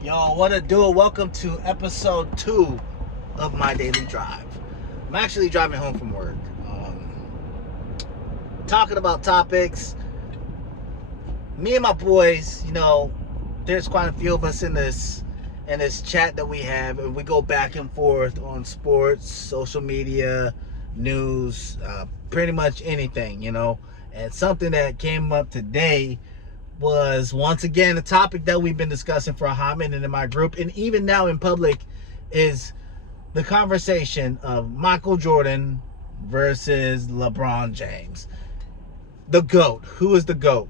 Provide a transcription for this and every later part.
Yo, what it do? Welcome to episode 2 of my daily drive. I'm actually driving home from work. Talking about topics. Me and my boys, there's quite a few of us in this chat that we have, and we go back and forth on sports, social media, news, pretty much anything, And something that came up today was once again a topic that we've been discussing for a hot minute in my group, and even now in public, is the conversation of Michael Jordan versus LeBron James. The GOAT. Who is the GOAT?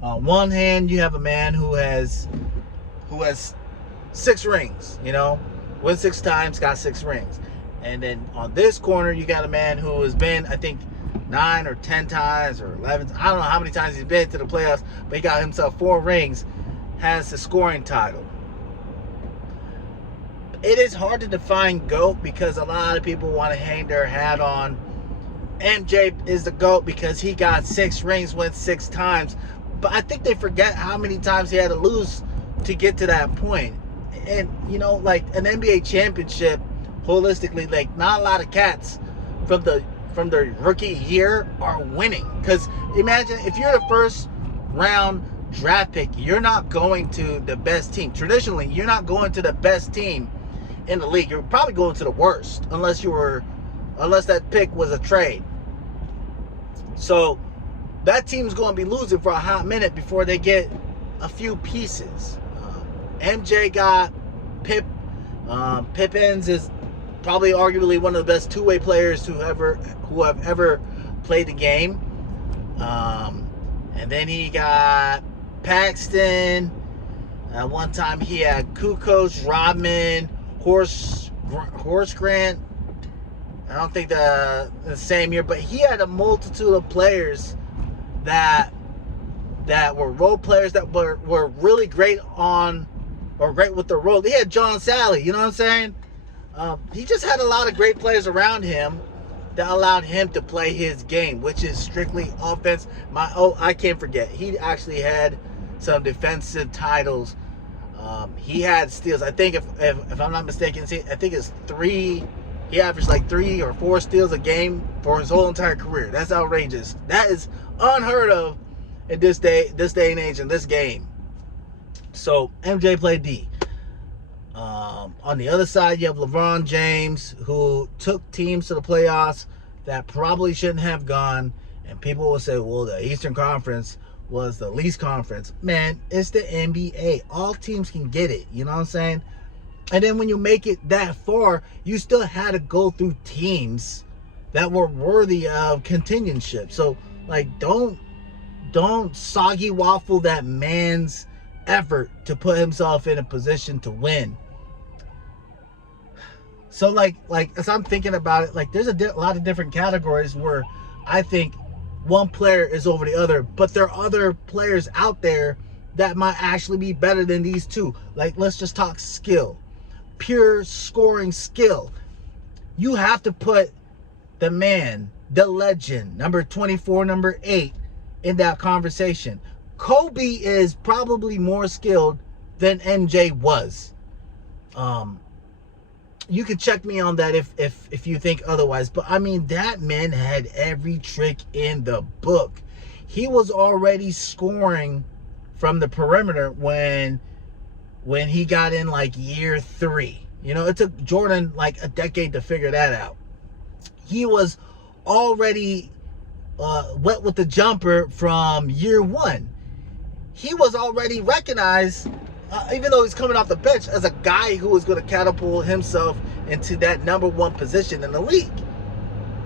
On one hand, you have a man who has 6 rings, won 6 times, got 6 rings. And then on this corner, you got a man who has been, I think, 9 or 10 times or 11. I don't know how many times he's been to the playoffs, but he got himself 4 rings, has the scoring title. It is hard to define GOAT because a lot of people want to hang their hat on MJ is the GOAT because he got 6 rings, went 6 times. But I think they forget how many times he had to lose to get to that point. And, like an NBA championship, holistically, like not a lot of cats from the rookie year are winning. Because imagine if you're the first round draft pick, you're not going to the best team. Traditionally, you're not going to the best team in the league. You're probably going to the worst unless that pick was a trade. So that team's going to be losing for a hot minute before they get a few pieces. MJ got Pip. Pippins is probably arguably one of the best two-way players who have ever played the game. And then he got Paxton. One time he had Kukoc, Rodman, Horace Grant. I don't think the same year, but he had a multitude of players that were role players that were really great great with the role. He had John Sally, you know what I'm saying? He just had a lot of great players around him that allowed him to play his game, which is strictly offense. I can't forget, he actually had some defensive titles. He had steals. I think if I'm not mistaken, I think it's 3. He averaged like 3 or 4 steals a game for his whole entire career. That's outrageous. That is unheard of in this day and age in this game. So MJ played D. On the other side, you have LeBron James, who took teams to the playoffs that probably shouldn't have gone. And people will say, well, the Eastern Conference was the least conference. Man, it's the NBA. All teams can get it. You know what I'm saying? And then when you make it that far, you still had to go through teams that were worthy of contentionship. So, don't soggy waffle that man's effort to put himself in a position to win. So, like as I'm thinking about it, there's a lot of different categories where I think one player is over the other, but there are other players out there that might actually be better than these two. Let's just talk skill. Pure scoring skill. You have to put the man, the legend, number 24, number 8 in that conversation. Kobe is probably more skilled than MJ was. You can check me on that if you think otherwise. But I mean, that man had every trick in the book. He was already scoring from the perimeter when he got in year 3. It took Jordan a decade to figure that out. He was already wet with the jumper from year 1. He was already recognized, even though he's coming off the bench, as a guy who was going to catapult himself into that number 1 position in the league.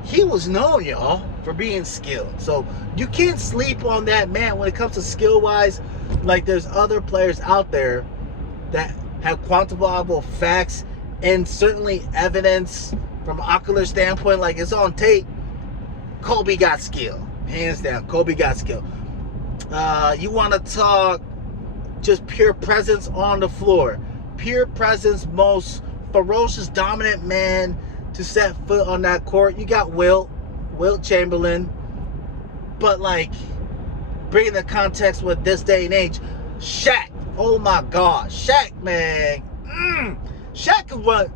He was known, y'all, for being skilled. So you can't sleep on that man when it comes to skill-wise. There's other players out there that have quantifiable facts and certainly evidence from an ocular standpoint, it's on tape. Kobe got skill. Hands down, Kobe got skill. You want to talk just pure presence on the floor. Pure presence, most ferocious, dominant man to set foot on that court. You got Wilt Chamberlain. But bringing the context with this day and age, Shaq Oh my God, Shaq, man. Shaq could run.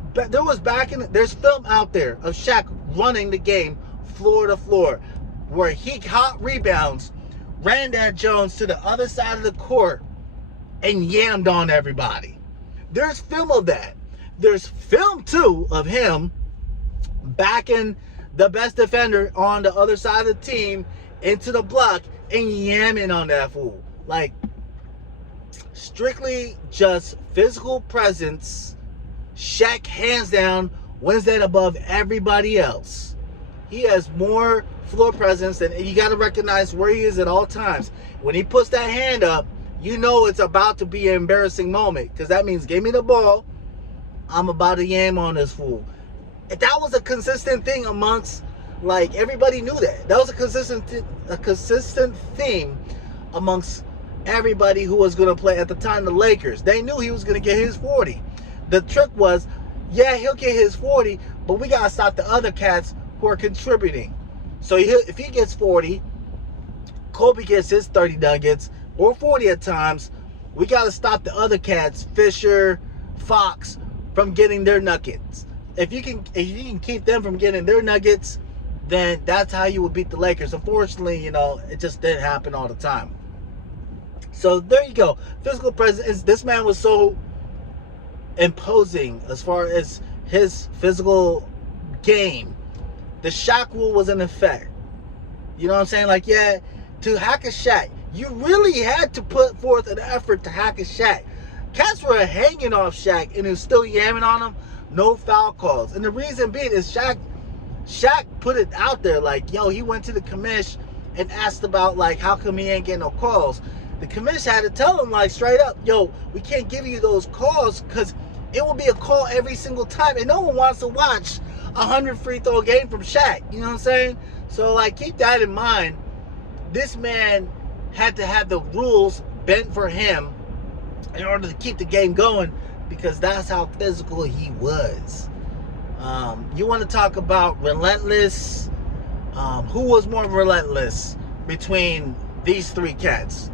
There's film out there of Shaq running the game floor to floor, where he caught rebounds, ran that Jones to the other side of the court, and yammed on everybody. There's film of that. There's film too of him backing the best defender on the other side of the team into the block and yamming on that fool. Like, strictly just physical presence. Shaq, hands down, wins that above everybody else. He has more floor presence, and you got to recognize where he is at all times. When he puts that hand up, you know it's about to be an embarrassing moment, because that means, give me the ball, I'm about to yam on this fool. That was a consistent thing amongst, like, everybody knew that. That was a consistent theme amongst everybody who was going to play at the time, the Lakers. They knew he was going to get his 40. The trick was, yeah, he'll get his 40, but we got to stop the other cats who are contributing. So if he gets 40, Kobe gets his 30 nuggets, or 40 at times, we got to stop the other cats, Fisher, Fox, from getting their nuggets. If you can keep them from getting their nuggets, then that's how you would beat the Lakers. Unfortunately, it just didn't happen all the time. So there you go. Physical presence. This man was so imposing as far as his physical game. The Shaq rule was in effect. You know what I'm saying? Like, yeah, to hack a Shaq, you really had to put forth an effort to hack a Shaq. Cats were hanging off Shaq and he was still yamming on him. No foul calls. And the reason being is Shaq put it out there like, yo, he went to the commish and asked about, like, how come he ain't getting no calls. The commish had to tell him, like, straight up, yo, we can't give you those calls because it will be a call every single time. And no one wants to watch a 100 free throw game from Shaq. You know what I'm saying? So, like, keep that in mind. This man had to have the rules bent for him in order to keep the game going, because that's how physical he was. You want to talk about relentless? Who was more relentless between these three cats?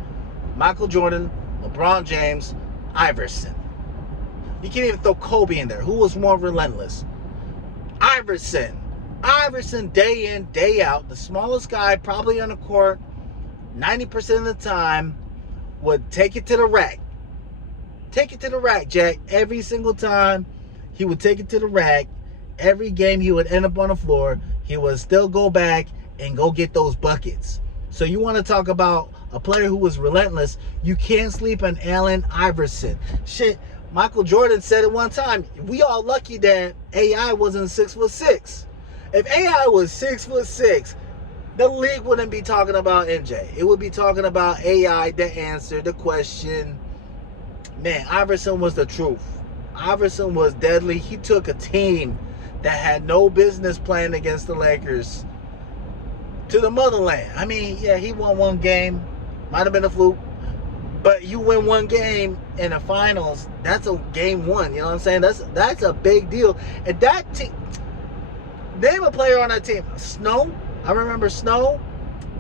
Michael Jordan, LeBron James, Iverson. You can't even throw Kobe in there. Who was more relentless? Iverson. Iverson, day in, day out, the smallest guy probably on the court, 90% of the time, would take it to the rack. Take it to the rack, Jack. Every single time, he would take it to the rack. Every game, he would end up on the floor. He would still go back and go get those buckets. So you want to talk about a player who was relentless. You can't sleep on Allen Iverson. Shit, Michael Jordan said it one time. We all lucky that AI wasn't 6'6". If AI was 6'6", the league wouldn't be talking about MJ. It would be talking about AI, the answer, the question. Man, Iverson was the truth. Iverson was deadly. He took a team that had no business playing against the Lakers to the motherland. I mean, yeah, he won one game. Might have been a fluke. But you win one game in the finals, that's a game one. You know what I'm saying? That's a big deal. And that team, name a player on that team. Snow. I remember Snow.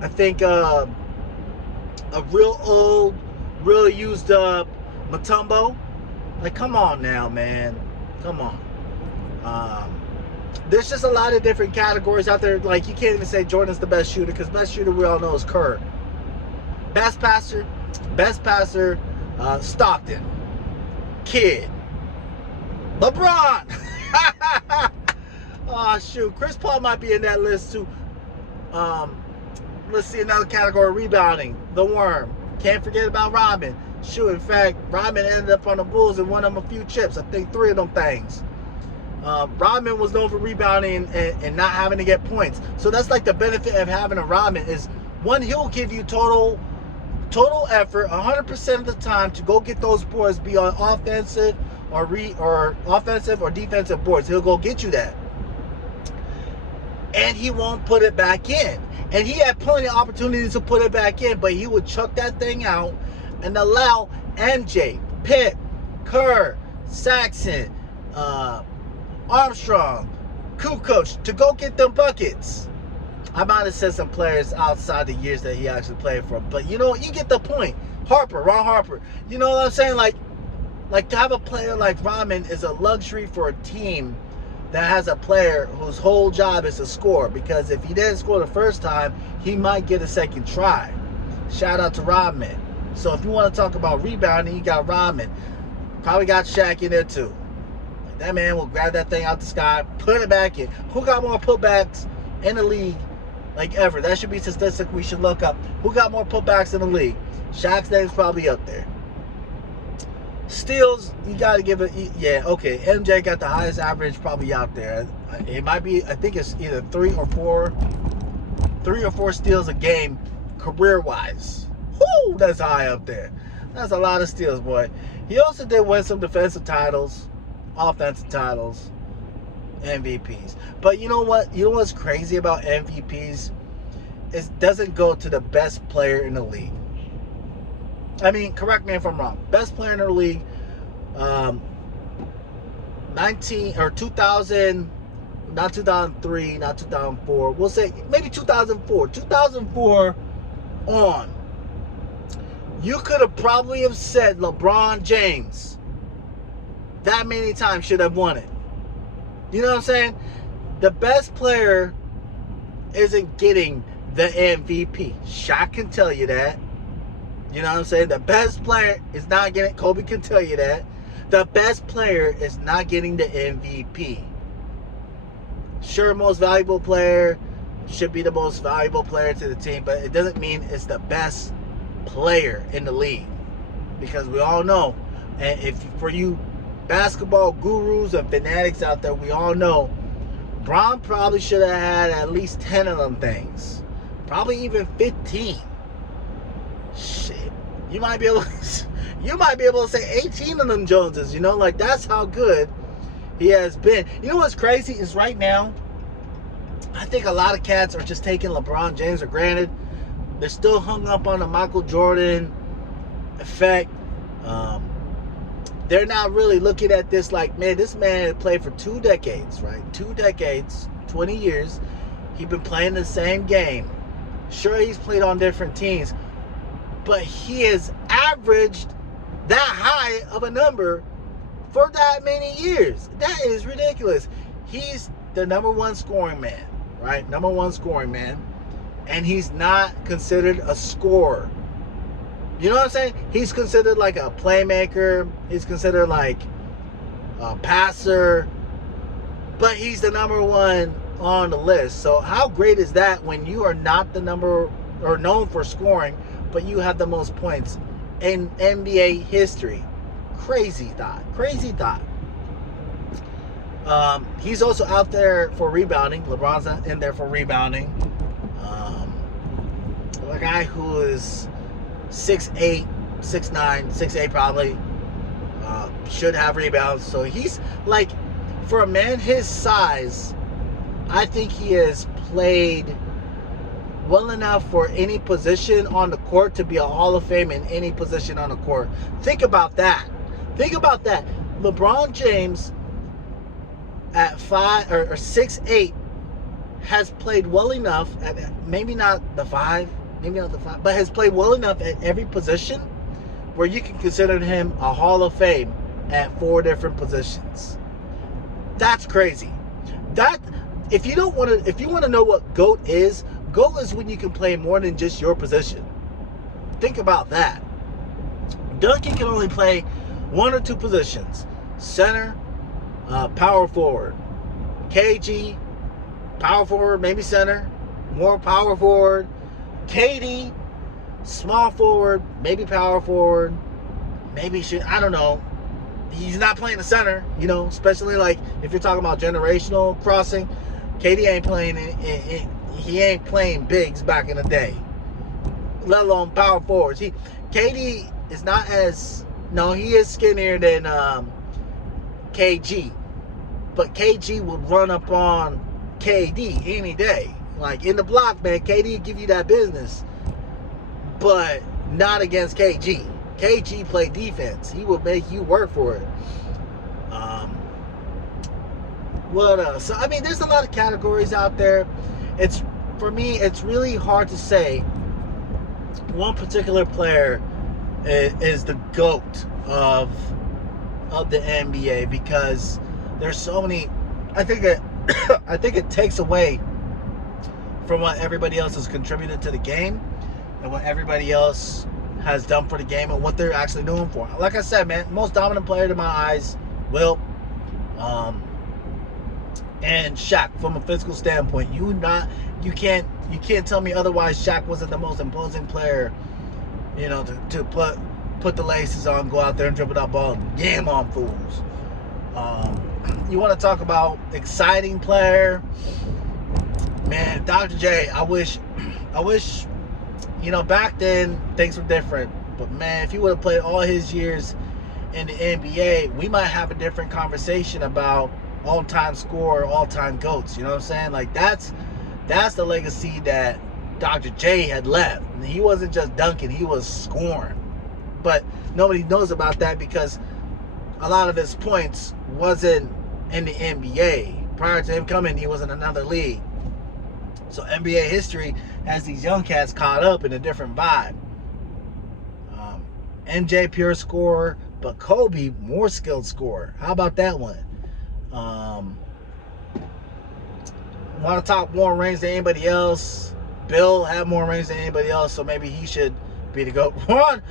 I think a real old, real used up Mutombo. Like, come on now, man. Come on. There's just a lot of different categories out there. Like, you can't even say Jordan's the best shooter, because best shooter we all know is Kerr. Best passer, Stockton. Kid. LeBron. Oh, shoot. Chris Paul might be in that list, too. Let's see another category. Rebounding. The Worm. Can't forget about Rodman. Shoot, in fact, Rodman ended up on the Bulls and won them a few chips. I think 3 of them things. Rodman was known for rebounding and not having to get points. So that's like the benefit of having a Rodman is, one, he'll give you total effort 100% of the time to go get those boards, be on offensive or offensive or defensive boards. He'll go get you that. And he won't put it back in. And he had plenty of opportunities to put it back in, but he would chuck that thing out and allow MJ, Pip, Kerr, Saxon, Armstrong, Kukoc to go get them buckets. I might have said some players outside the years that he actually played for, but you know, you get the point. Ron Harper. You know what I'm saying? Like to have a player like Rodman is a luxury for a team that has a player whose whole job is to score. Because if he didn't score the first time, he might get a second try. Shout out to Rodman. So if you want to talk about rebounding, you got Rodman. Probably got Shaq in there too. Like that man will grab that thing out the sky, put it back in. Who got more putbacks in the league like ever? That should be a statistic we should look up. Who got more putbacks in the league? Shaq's name's probably up there. Steals, you got to give it, yeah, okay. MJ got the highest average probably out there. It might be, I think it's either three or four steals a game career-wise. Whoo, that's high up there. That's a lot of steals, boy. He also did win some defensive titles, offensive titles, MVPs. But you know what? You know what's crazy about MVPs? It doesn't go to the best player in the league. I mean, correct me if I'm wrong. Best player in the league, 2000, not 2003, not 2004. We'll say maybe 2004. 2004 on. You could have probably have said LeBron James that many times should have won it. You know what I'm saying? The best player isn't getting the MVP. Shaq can tell you that. You know what I'm saying? The best player is not getting, Kobe can tell you that. The best player is not getting the MVP. Sure, most valuable player should be the most valuable player to the team, but it doesn't mean it's the best player in the league. Because we all know, and if for you basketball gurus and fanatics out there, we all know Bron probably should have had at least 10 of them things. Probably even 15. Shit. You might be able to say 18 of them Joneses, you know, like that's how good he has been. You know what's crazy is right now, I think a lot of cats are just taking LeBron James for granted. They're still hung up on the Michael Jordan effect. They're not really looking at this like, man, this man played for 2 decades, right? 2 decades, 20 years. He's been playing the same game. Sure, he's played on different teams, but he has averaged that high of a number for that many years. That is ridiculous. He's the number one scoring man, right? Number one scoring man. And he's not considered a scorer. You know what I'm saying? He's considered like a playmaker. He's considered like a passer. But he's the number one on the list. So how great is that when you are not the number or known for scoring, but you have the most points in NBA history? Crazy thought. Crazy thought. He's also out there for rebounding. LeBron's not in there for rebounding. A guy who is 6'8", 6'9", 6'8" probably should have rebounds. So he's like, for a man his size, I think he has played well enough for any position on the court to be a Hall of Fame in any position on the court. Think about that. Think about that. LeBron James at 5 or 6'8" has played well enough at maybe not the 5, but has played well enough at every position where you can consider him a Hall of Fame at 4 different positions. That's crazy. That if you want to know what GOAT is when you can play more than just your position. Think about that. Duncan can only play 1 or 2 positions: center, power forward. KG, power forward, maybe center, more power forward. KD, small forward, maybe power forward, maybe I don't know. He's not playing the center, you know, especially like if you're talking about generational crossing. KD ain't playing he ain't playing bigs back in the day, let alone power forwards. KD is not as, no, he is skinnier than KG, but KG would run up on KD any day. Like in the block, man, KD will give you that business, but not against KG. KG play defense. He will make you work for it. What else? So, I mean, there's a lot of categories out there. For me, it's really hard to say one particular player is the GOAT of the NBA, because there's so many. I think it takes away from what everybody else has contributed to the game and what everybody else has done for the game and what they're actually doing for it. Like I said, man, most dominant player to my eyes, Will, and Shaq. From a physical standpoint, you can't tell me otherwise. Shaq wasn't the most imposing player, to put the laces on, go out there and dribble that ball and yam on fools. You want to talk about exciting player, man, Dr. J. I wish, back then things were different. But man, if he would have played all his years in the NBA, we might have a different conversation about all-time scorer, all-time GOATs. You know what I'm saying? Like that's the legacy that Dr. J had left. He wasn't just dunking, he was scoring. But nobody knows about that because a lot of his points wasn't in the NBA. Prior to him coming, he was in another league. So NBA history has these young cats caught up in a different vibe. MJ, pure scorer, but Kobe, more skilled scorer. How about that one? Want to talk more rings than anybody else? Bill had more rings than anybody else, so maybe he should be the GOAT. Ron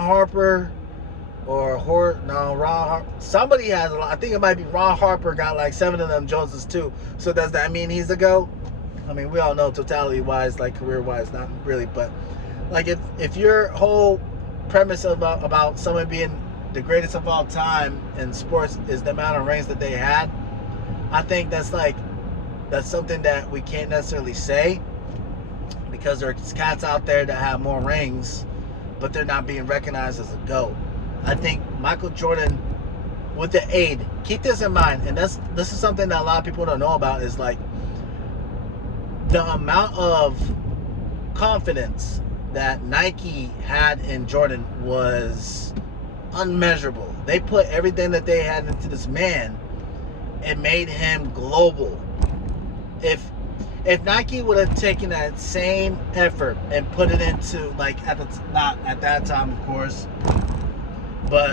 Harper or Ron Harper. Somebody has a lot. I think it might be Ron Harper got like 7 of them Joneses too. So does that mean he's the GOAT? I mean, we all know totality-wise, like career-wise, not really, but like if your whole premise about someone being the greatest of all time in sports is the amount of rings that they had, I think that's something that we can't necessarily say, because there's cats out there that have more rings, but they're not being recognized as a GOAT. I think Michael Jordan, with the aid, keep this in mind, and this is something that a lot of people don't know about, is like the amount of confidence that Nike had in Jordan was unmeasurable. They put everything that they had into this man and made him global. If Nike would have taken that same effort and put it into, like, not at that time, of course, but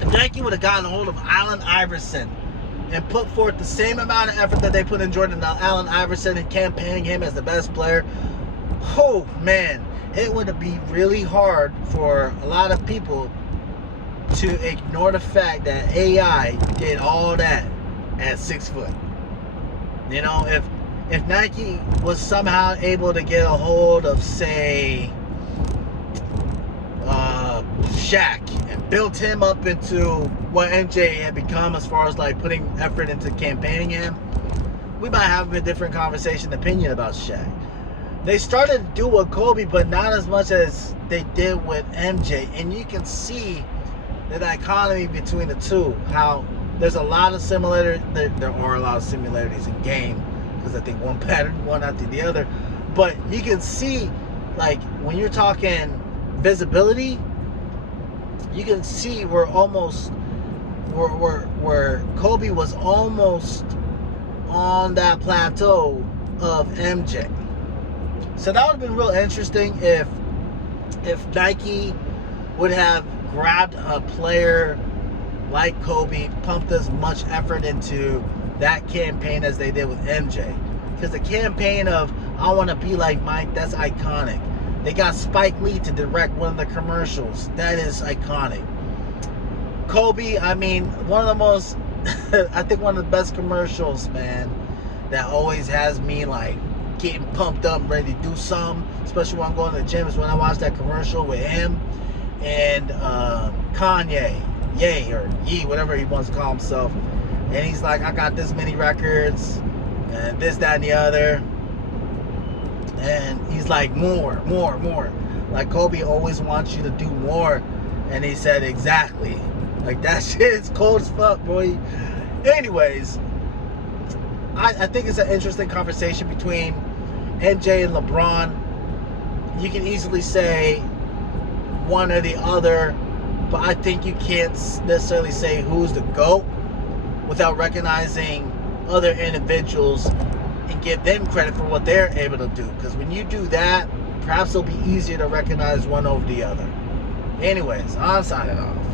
if Nike would have gotten a hold of Allen Iverson and put forth the same amount of effort that they put in Jordan, Allen Iverson, and campaigning him as the best player, oh man, it would be really hard for a lot of people to ignore the fact that AI did all that at 6 foot. If Nike was somehow able to get a hold of, say, Shaq, and built him up into what MJ had become as far as like putting effort into campaigning him, we might have a different conversation opinion about Shaq. They started to do with Kobe, but not as much as they did with MJ. And you can see the dichotomy between the two, how there's a lot of similarities. There are a lot of similarities in game, because I think one pattern, one after the other. But you can see, like, when you're talking visibility, you can see where Kobe was almost on that plateau of MJ. So that would have been real interesting if Nike would have grabbed a player like Kobe, pumped as much effort into that campaign as they did with MJ. Because the campaign of I want to be like Mike, that's iconic. They got Spike Lee to direct one of the commercials. That is iconic. Kobe, I mean, one of the most, I think one of the best commercials, man, that always has me like getting pumped up, ready to do something, especially when I'm going to the gym, is when I watch that commercial with him and Kanye, Ye, whatever he wants to call himself. And he's like, I got this many records and this, that, and the other. And he's like, more. Like, Kobe always wants you to do more. And he said, exactly. Like, that shit is cold as fuck, boy. Anyways, I think it's an interesting conversation between MJ and LeBron. You can easily say one or the other, but I think you can't necessarily say who's the GOAT without recognizing other individuals and give them credit for what they're able to do. Because when you do that, perhaps it'll be easier to recognize one over the other. Anyways, I'm signing off.